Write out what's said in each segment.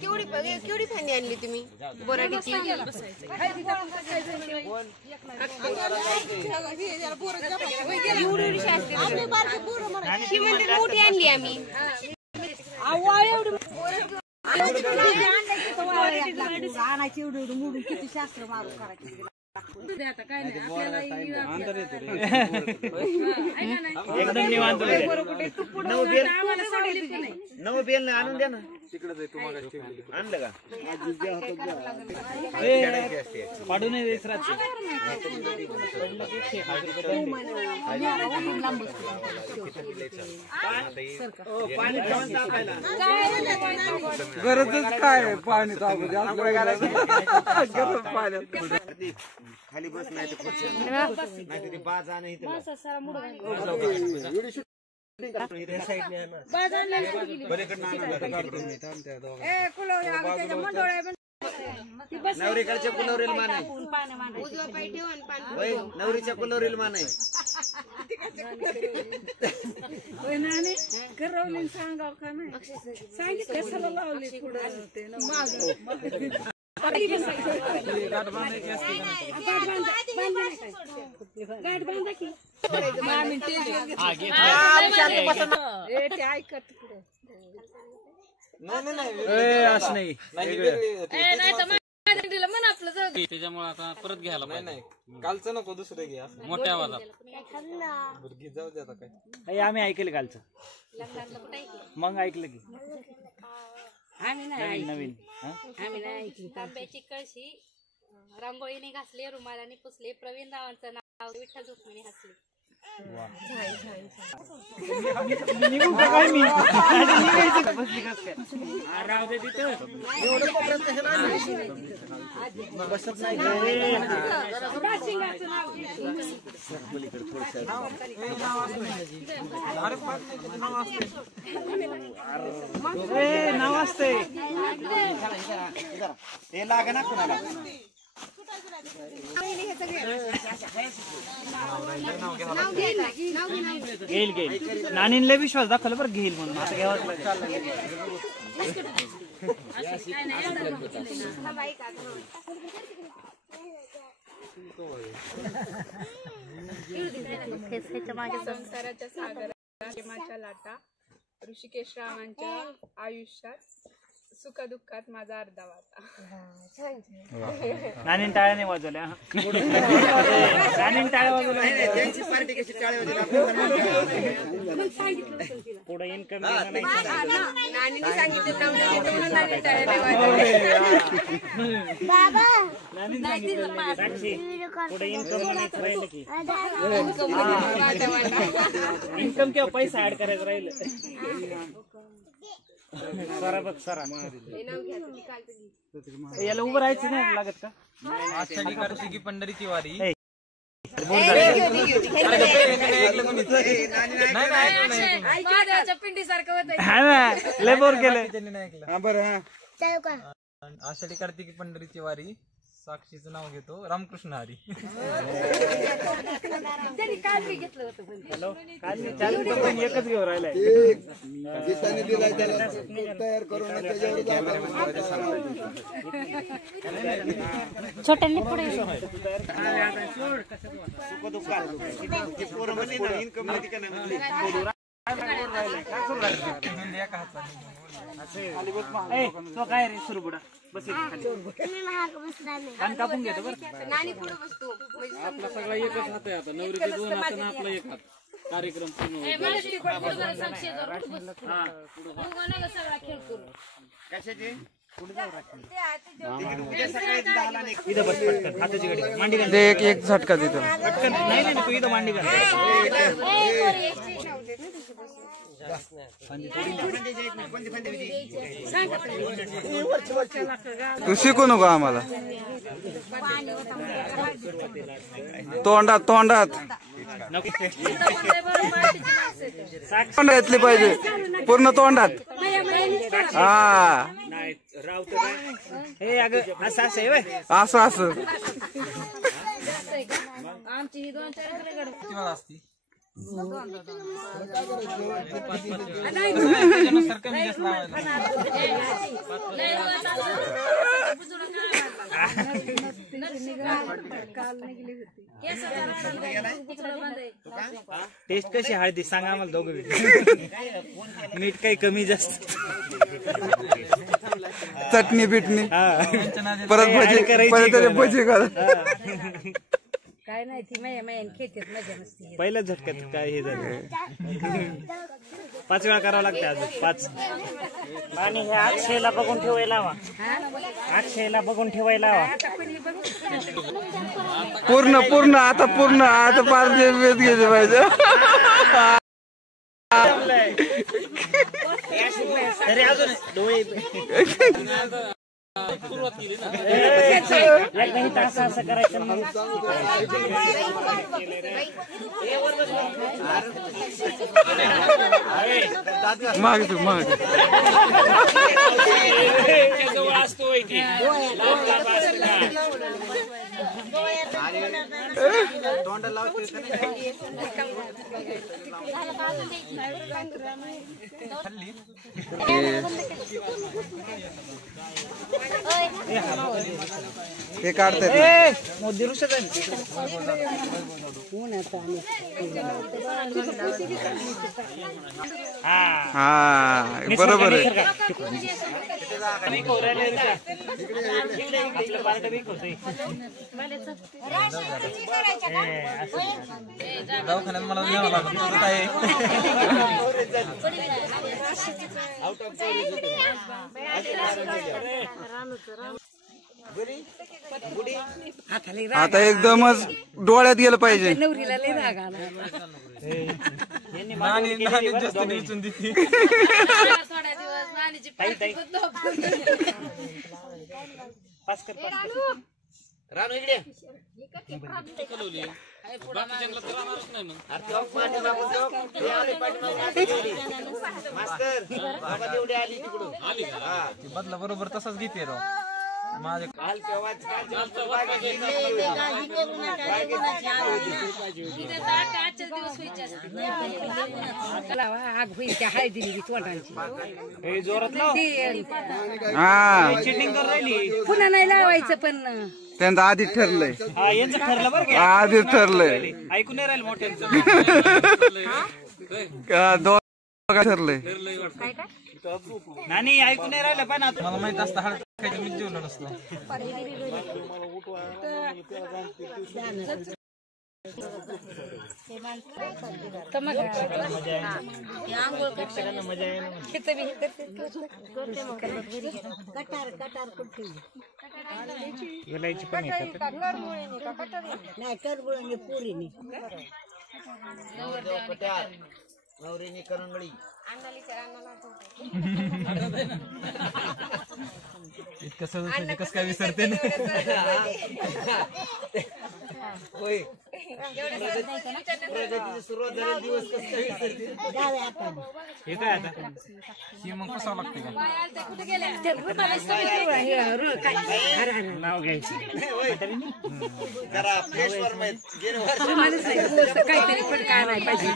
केवढी फांदी आणली तुम्ही बोराटीची? मोठी आणली आम्ही. आणायची एवढी मोडून किती शास्त्र मारू करायची. एकदम निवांत नव बेल आणून द्या ना. आणलं का पाडू नाही देस गरजच काय पाणी खाली बस नाही तर बाजा नाही नवरीकडच्या कुलवरील मान आहे. नवरीच्या कुलवरील मान आहे. सांगाव का नाही सांगितलं कशाला लावली पुढे त्याच्यामुळे आता परत घ्यायला नाही कालचं नको दुसरं घ्या मोठ्या आवाजात. जाऊ दे आता काय. आम्ही ऐकलं कालचं मग ऐकलं की आम्ही नवीन तांब्याची कळशी रांगोळीने घासली, रुमालाने पुसले. प्रवीण रावांचं नाव विठ्ठल रुक्मिणी हसले. नाव असते ते लागे ना कोणाला. घेईल घेईल नानीला विश्वास दाखवला बरं घेईल म्हणून आता घ्यावाच संसाराच्या सागराच्या लाटा ऋषिकेश रावांच्या आयुष्यात सुखदुःखात माझा अर्धा वाटा. नानीन टाळ्या नाही वाजवल्या. नानीन टाळ्या वाजवल्या त्यांची पार्टी कशी टाळ्या पुढे इन्कम नानीने सांगितलं पुढे इन्कम किंवा पैसा ऍड करायचं राहिलं. सरा बघ सरा याला उभं राहायचं नाही लागत का? आषाढी कार्तिकी पंढरीची वारी. पिंडी सारखं लय बोर केलं. बरं आषाढी कार्तिकी पंढरीची वारी. साक्षीचं नाव घेतो रामकृष्ण हरी. एकच घेऊन राहिलाय. छोट्यांनी पुढे तो काय रे सुरू बुडा बस कान कापून घेतो बरं. आपला सगळा एकच हात आहे आता. नवरीचे दोन हात आणि आपला एक हात. कार्यक्रम पूर्ण एक झटका देतो. नाही नाही तू इथं मांडी तू शिकू नको आम्हाला. तोंडात तोंडात तोंड घेतली पाहिजे पूर्ण तोंडात. हा हे अगं असं असं असं असं. आमची ही 2-4 असती त्याच्यानुसार कमी जास्त लावायला. टेस्ट कशी हळदी सांगा आम्हाला दोघं मीठ काही कमी जास्त चटणी बिटणी त्यांच्या नादी परत भजी परत भजी करा काय नाही ती माया खेळतेत मजा नसते. पहिल्याच झटक्यात काय हे झालं 5 वेळा करावं लागतं अजून 5. आणि हे अक्षयला बघून ठेवायला हवा. अक्षयला बघून ठेवायला हवा. पूर्ण आता पाच वेळ घ्यायचे पाहिजे. तरी अजून डोळे सुरुवात केली ना. एकदा इथं असं करायचं मग माग जवळ असतो हे काढतात मोदी रुसत आहे. हा बरोबर आहे. दवाखान्यात मला न्यावं लागलं. काय आता एकदमच डोळ्यात गेलं पाहिजे. नवरीला लय राग आला. नानी जास्त निचून देते. थोड्या दिवस नानीची पाठी रानू इकडे कलवली. बाकीच्यांना तर राहणारच नाही मग. आली का? बदला बरोबर तसाच घेते राव. माझ्या आजच्या दिवस व्हायचे असते. आग होईल त्या हळदीने तोंडांची जोरात लाव. हा चिटिंग करून राहिली. पुन्हा नाही लावायचं पण त्यांचं आधीच ठरलंय. हा यांचं ठरलं बरं का. आधीच ठरलंय. ऐकून नाही राहील मोठ्यांचं. दोघं ठरलंय. नानी ऐकून नाही राहिलं पण आता मला माहित असतं हळद खायचं मी जेवलं नसतं. वेलायची पण येतात. नाही करबुळाने पुरीने नवरीने करंगळी इतकं सहज कसं काय विसरते ना. होय प्रगतीची सुरुवात झालेला दिवस कसं काय विसरते. हे काय आता ही मग कसावं लागते का. नाव घ्यायचं. जरा फ्रेश वर काहीतरी पण काय नाही पाहिजे.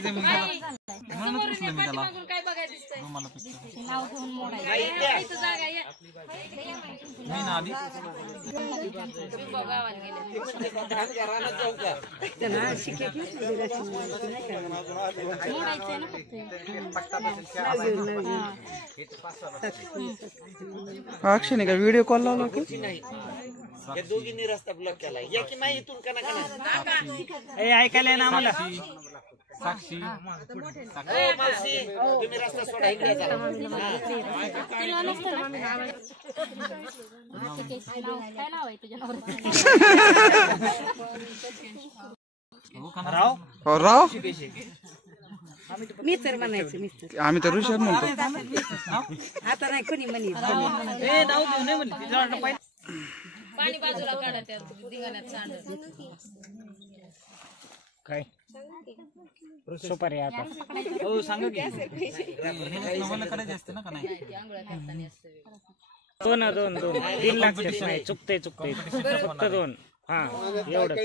म्हणूनच पुसलं मी त्याला. काय बघायला दिसतंय. मला पुसलं. नाव घेऊन मोडायचं. इथं जागा या. मी ना आधी गावात गेले. मोडायचंय ना फक्त. अक्षय का व्हिडिओ कॉल लावला का. या दोघींनी रस्ता ब्लॉक केला. या की नाही इथून कना ऐकायला आहे ना आम्हाला. साक्षी मावशी तुम्ही रस्ता सोडा इकडे जा. काय नाव आहे तुझ्या राव हो राव मिस्तर म्हणायचं मिस्तर. आम्ही तर ऋषभ म्हणतो. आता नाही कोणी म्हणे. पाणी बाजूला काढा त्या दिगाण्यात सांड. काय सुपारी आता. हो सांगा की. मला करायचे असते ना का नाही. दोन 3 लाख नाही. चुकते फक्त 2. हा एवढं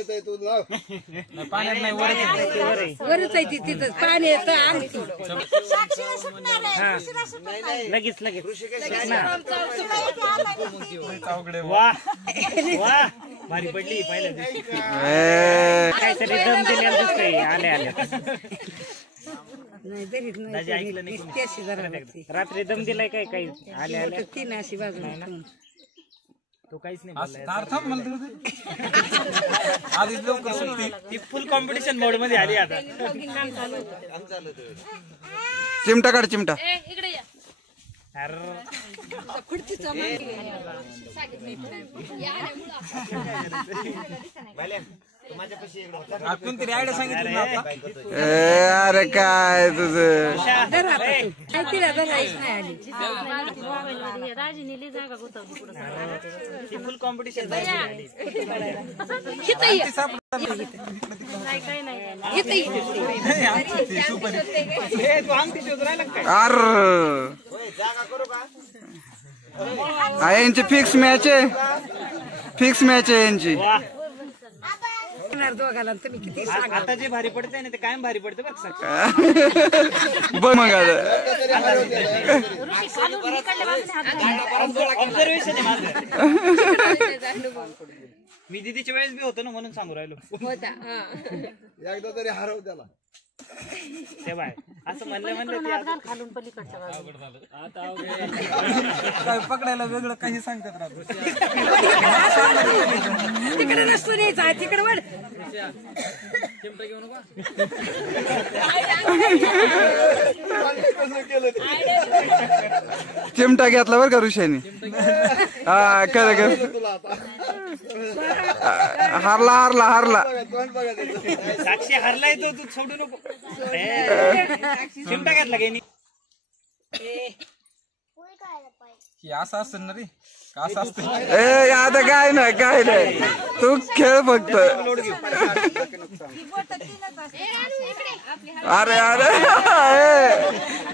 पाण्यात नाही वर वरच आहे तिथं पाणी येतं लगेच लगेच अवघडे वा वा भारी पडली पहिल्या दिवशी काहीतरी दम दिलेलं दिसतंय आल्या आल्या दाजी ऐकलं नाही कोणी? रात्री दम दिलाय काय काही आल्या आल्या तीन अशी बाजू तो काहीच नाही बोललाय. थांब मला आधीच लवकर सुट्टी. ती फुल कॉम्पिटिशन मोड मध्ये आली आता चिमटा काढ चिमटा इकडे या कोणतरी आयडिया सांगितली ना आता? अरे काय तुझं राजनीली जागा गुतवली ती फुल कॉम्पिटिशन यांची फिक्स मॅच आहे यांची दोघाला तुम्ही किती आता जे भारी पडतंय ना ते कायम भारी पडतं बरं साक्षी. बघ मग आता ऑब्झर्वेशन आहे माझं. मी दीदीच्या वेळेस बी होतो ना म्हणून सांगू राहिलो एकदा तरी हरव त्याला ते बाय असं म्हणलं खालून पलीकडच्या काय पकडायला वेगळं काही सांगतात राहतो. तिकडे नसतो न्यायचा तिकडे वड चिमटा घेतला बरं का ऋषाने हा खरं खरं हारला हारला हारला साक्षी हरलाय तो तू सोडू नको चिमटा घेतला काही नाही की असं असतं ना रे का असं असतं ए आता काय नाही तू खेळ फक्त अरे अरे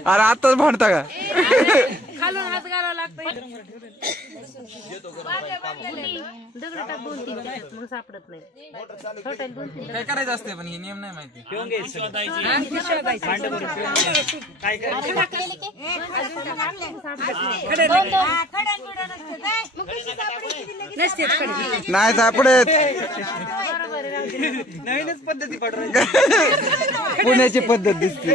अरे आताच भांडता का खालून हात घालावा लागतो मग सापडत नाही काय करायचं असते पण हे नियम नाही माहिती. पिऊन घ्यायचं भांडं भरून पिऊन घ्यायचं. काय करायचं नाही सापडत नवीनच पद्धती पडून पुण्याची पद्धत दिसते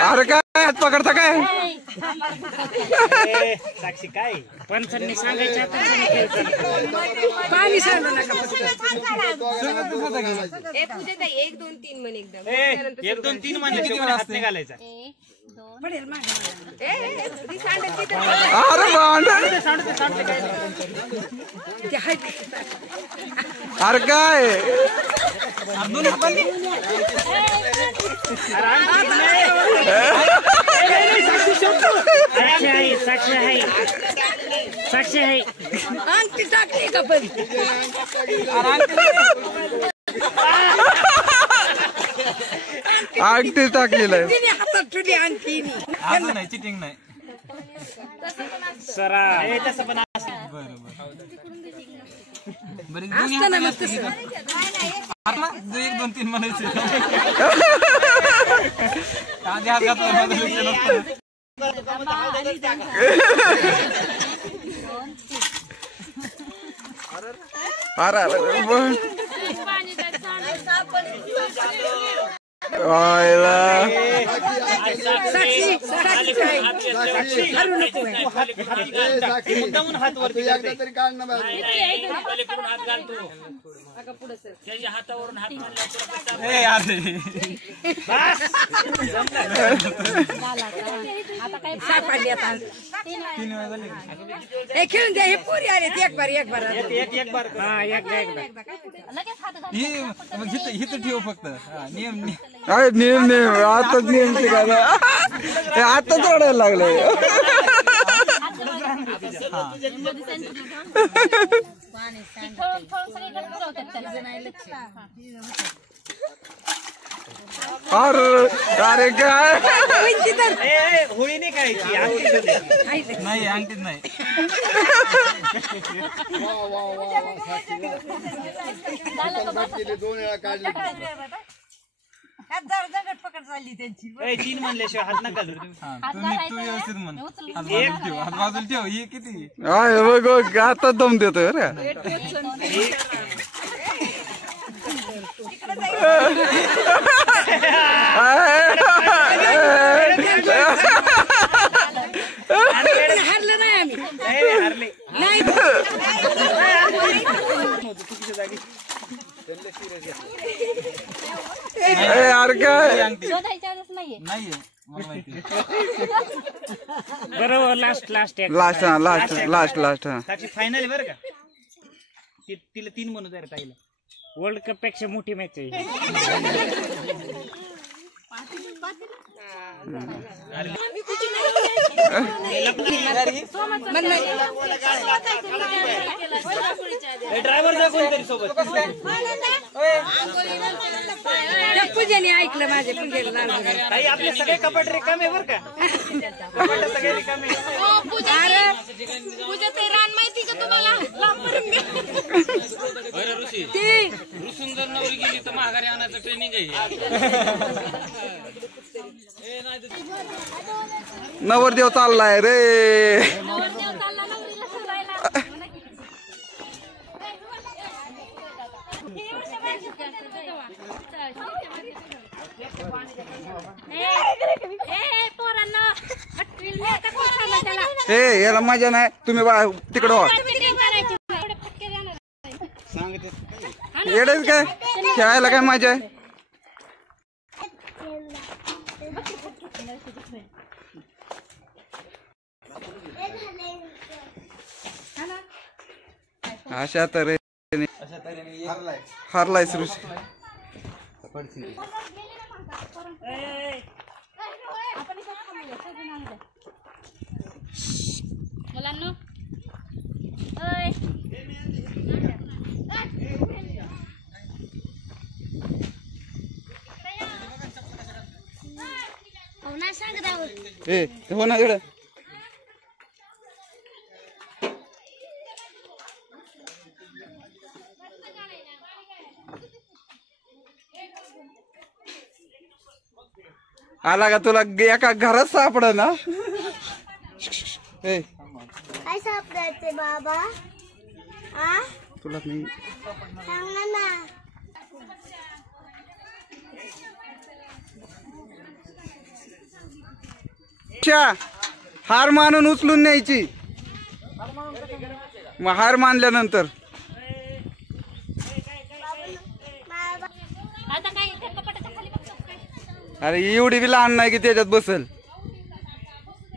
अरे काय हात पकडता काय साक्षी काय पंचांनी सांगायचं पाणी सांगू नका पूजा 1 2 3 म्हण एकदम 1 2 3 म्हणजे हात नाही घालायचा पडेल मागे अरे भांड अरे काय साक्षी आहे अंगठी टाकली का पण अंगठी टाकलेलं आहे तिने हातात ठेवली अंगठी असं नाही चिटिंग नाही. सरा तसं पण बरं असतं ना मग तसं 1 2 3 म्हणायचं आधी हात घातला माझं लक्ष नसतं. अरे मुद्दामून हात वरती सापडली आता हे खेळून द्या हे पोरी आले एक बार एक बार हिथं ठेव फक्त नियम अरे नियम आताच नियम शिकायला आता तोडायला लागलंय अरे काय होळी नाही करायची अंगठीच दे. नाही अंगठीत नाही. पकड चालली त्यांची. तीन म्हणल्याशिवाय हात नका धरू तुम्ही. तू व्यवस्थित म्हण. हात बाजूला ठेव, हात बाजूला ठेव. ही किती बघ आता दम देतोय बरं का. हारलं नाही आम्ही. हारले नाही यार काय शोधायच्याच नाहीये. नाहीये मला माहिती. बरोबर. लास्ट लास्ट लास्ट हा त्याची फायनल आहे बरं का. तिला 3 म्हणू द्या ताईला. वर्ल्ड कप पेक्षा मोठी मॅच आहे. ड्रायव्हर जा कोणतरी सोबत. पूजेने ऐकलं माझे पूजेला. ताई आपले सगळे कपाट रिकामे बरं का. कपाट सगळे रिकामे. पूजा ते रान माहिती का तुम्हाला? रुसून जर नवरी गेली तर माघारी आणायचं ट्रेनिंग आहे. नवरदेव चाललाय रे. याला मजा नाही. तुम्ही तिकडं व्हा. येडेच काय खेळायला काय मजा आहे. अशा तऱ्हेने हारलाय सृष्टी. मुलांनो हो ना इकडं. आला का तुला एका घरात सापड ना. काय सापडायचे बाबा? तुला नाही सांग ना. हार मानून उचलून न्यायची. मग हार मानल्यानंतर आता काय त्या कपाटाच्या खाली बघतो काय? अरे एवढी बी लहान नाही की त्याच्यात बसल.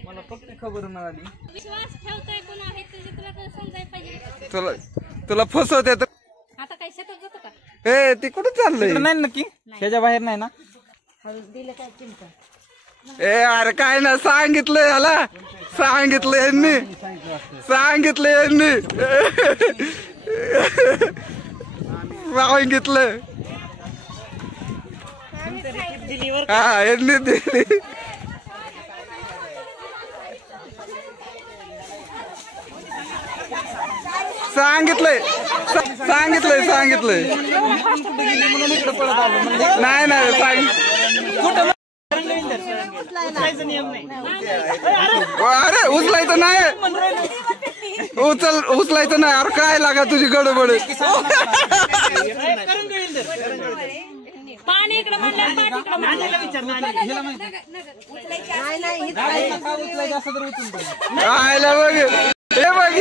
मला फक्त खबर मिळाली. विश्वास ठेवतोय कोण आहे तुझे तुला तर समजायला पाहिजे. तुला फसवते तर. आता काय शेतात जातो का? ए ती कुठं चाललंय. नाही नक्की त्याच्या बाहेर नाही ना. दिलं काय चिंता. ए अरे काय ना सांगितलं याला. सांगितलं यांनी. सांगितलं हा यांनी दिली. सांगितलंय नाही अरे उचलायचं नाही. उचलायचं नाही. अरे काय लागा तुझी गडबड. पाणी इकडे आयला बघ हे बघ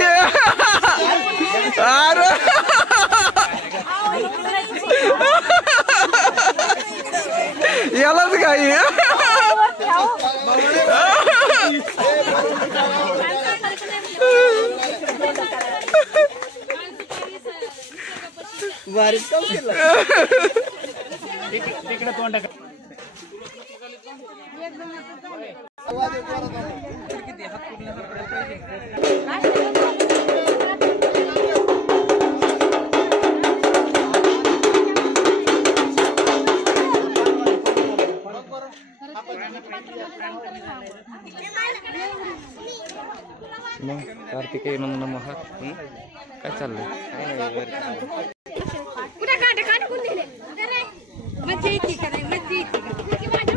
अरे यालाच काही तिकडे तोंड मग कार्तिकेय नमः. काय चाललंय? मज्जा येते का नाही? मज्जा येते का?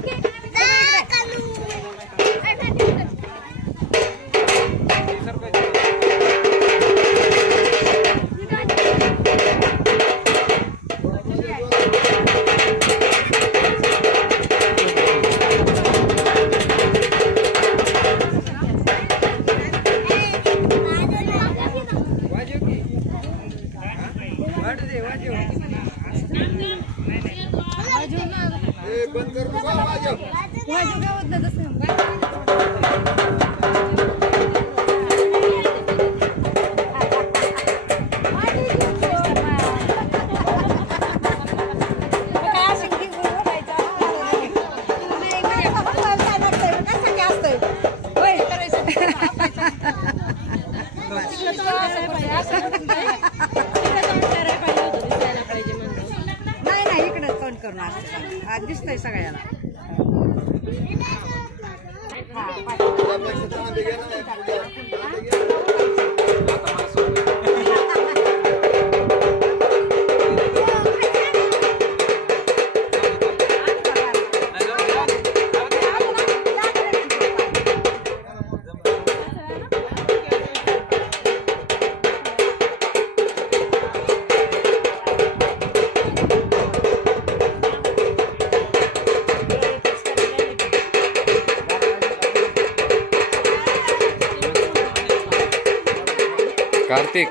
नाही इकडे तोंड करून आज दिसतंय सगळ्याला. कार्तिक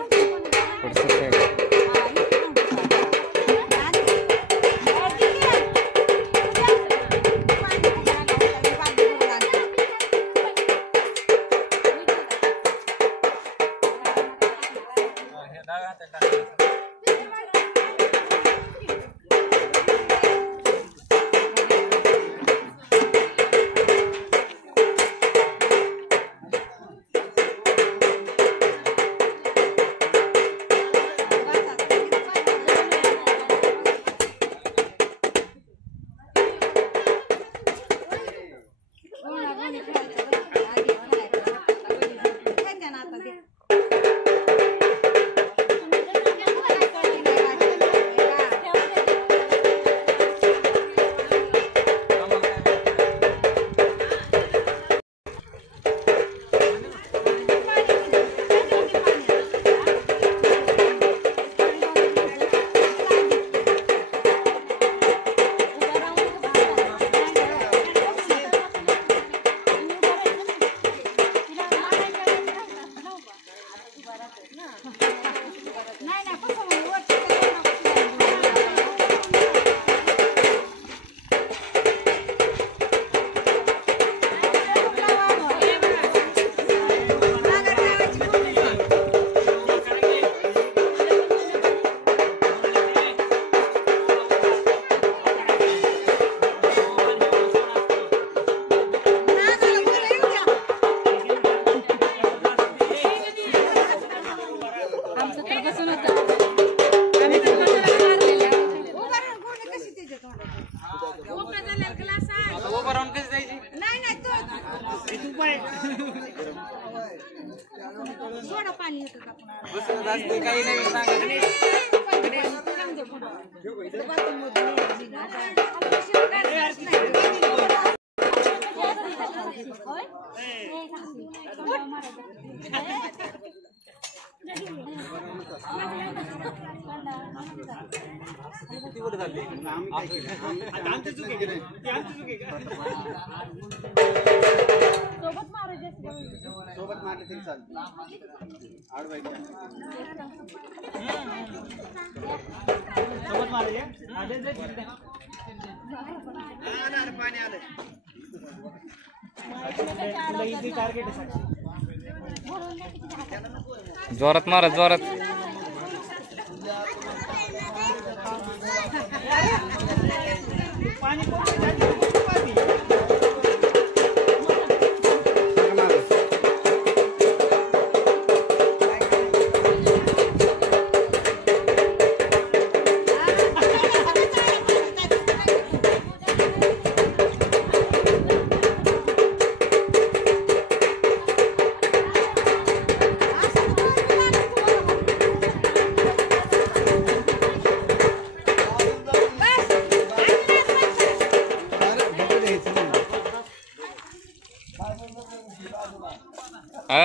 जोरात मारा जोरात.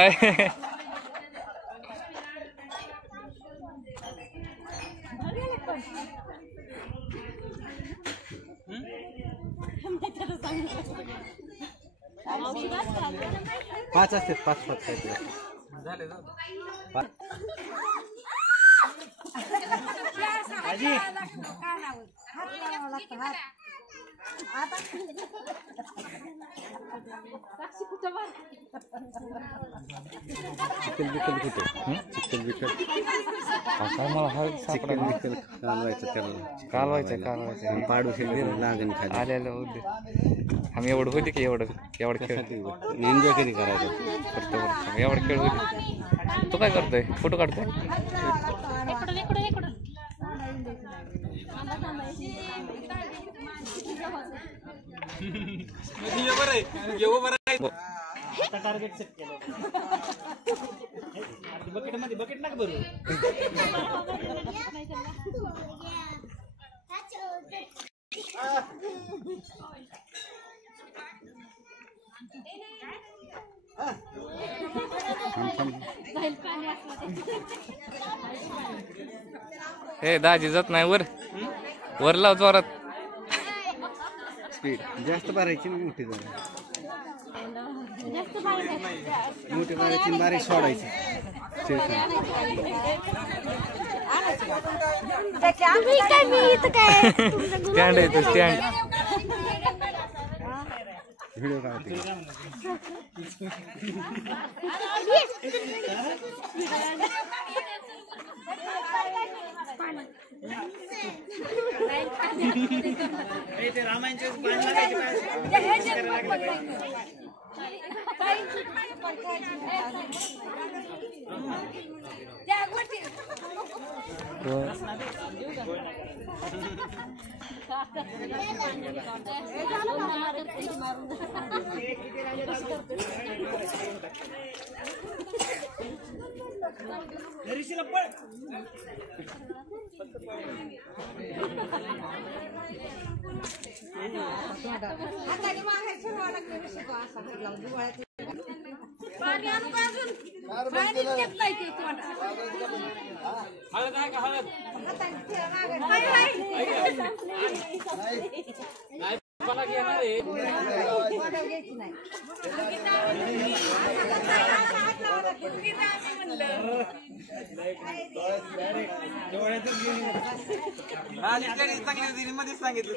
काय पाच असतात पाच पाच काहीतरी झाले चिकन बिकल कुठे चिकन बिकल काय मला हा चिकन बिकल कालवायचं त्याला कालवायचं पाडू लागेल खाली आलेलं आम्ही एवढं होते की एवढं खेळ एन्जॉय कधी करायचं करतो एवढं खेळ होते तू काय करतोय फोटो काढतोय आता टार्गेट सेट केलं बकेट मध्ये बकेट नका भरू हे दाजी जात नाही वर लाव जोरात स्पीड जास्त भरायची ना मोठी मोठी भरायची बारीक सोडायची स्टँड आहे तो स्टँड व्हिडिओ काढते चांगली मध्येच सांगितलं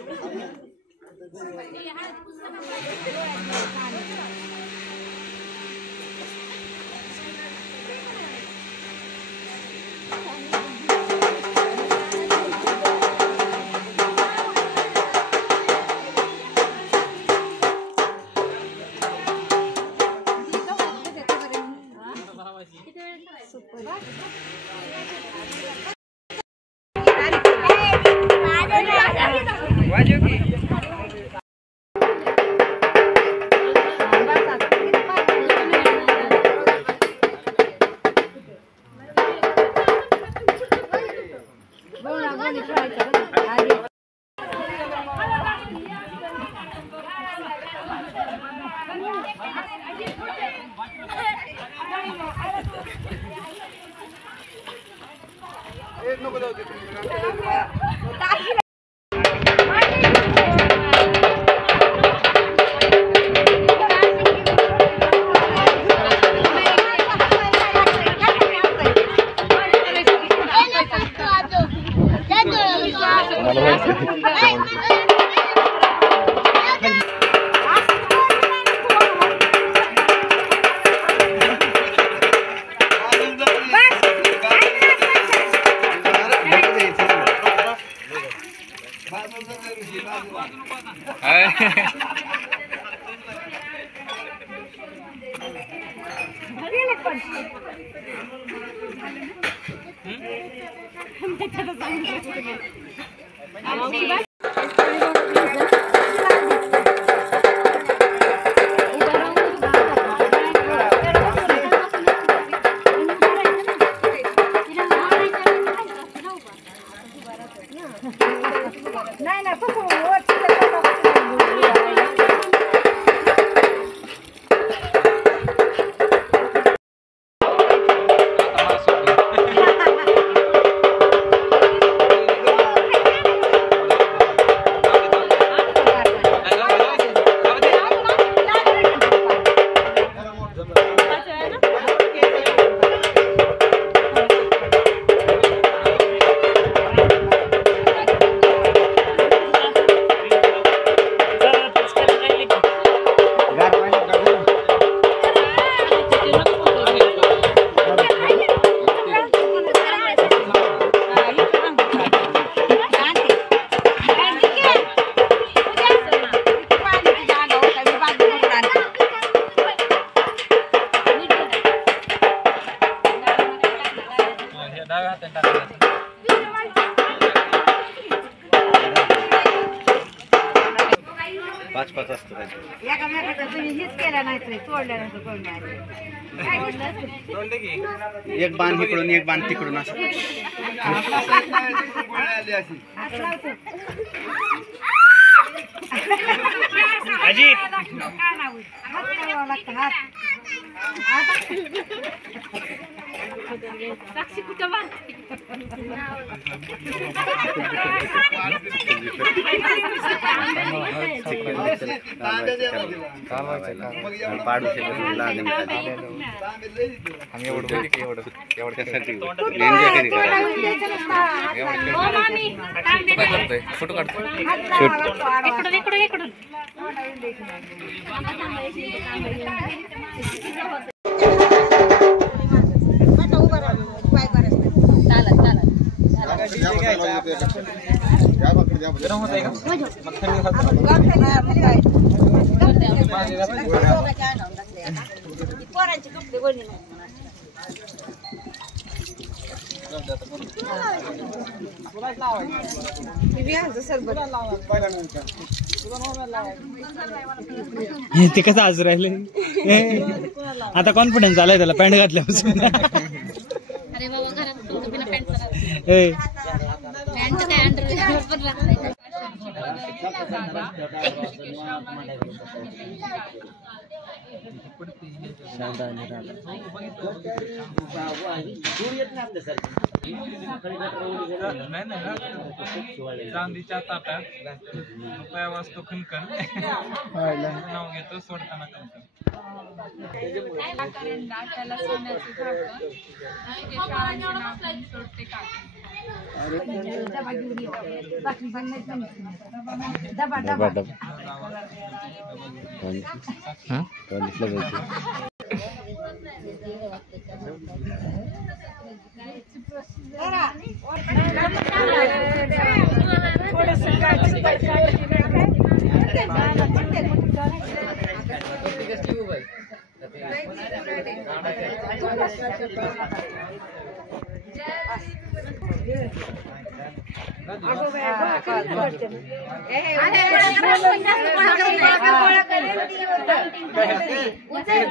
5-5 असतं काय एकामेकाचं तुम्ही हीच केलं नाही तरी तोडल्यानंतर कोण नाही काय गोष्ट असते? एक बाण इकडून एक बाण तिकडून असं हात लावतो. आजी काय नाव आहे? हात लावावा लागतं, हात. साक्षी कुठं मारते? पाडू शकत लागेल आम्ही एवढं त्यासाठी फोटो काढतो इकडून पोरांचे कपडे बोलले नाही ते कसं आज राहिले आता कॉन्फिडन्स आलाय त्याला पॅन्ट घातल्यापासून अरे बाबा घरात तुमचं बिना पॅन्ट ए पॅन्ट काय अंडरवेअर पण राहत नाही चांदीच्या ताटात रुपया वाजतो खनखन नाव घेतो सोडताना खनखन त्याला सोन्याची झाकण ऋषिकेश रावांचे नाव घेऊन सोडते काकी.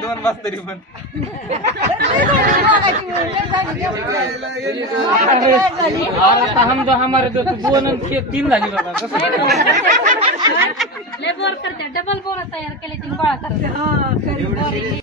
दोन वाज तरी पण हम हमारे तो 2 आणि 3 झाली बाबा लय बोर करते डबल बोर तयार केले तीन गोळा करते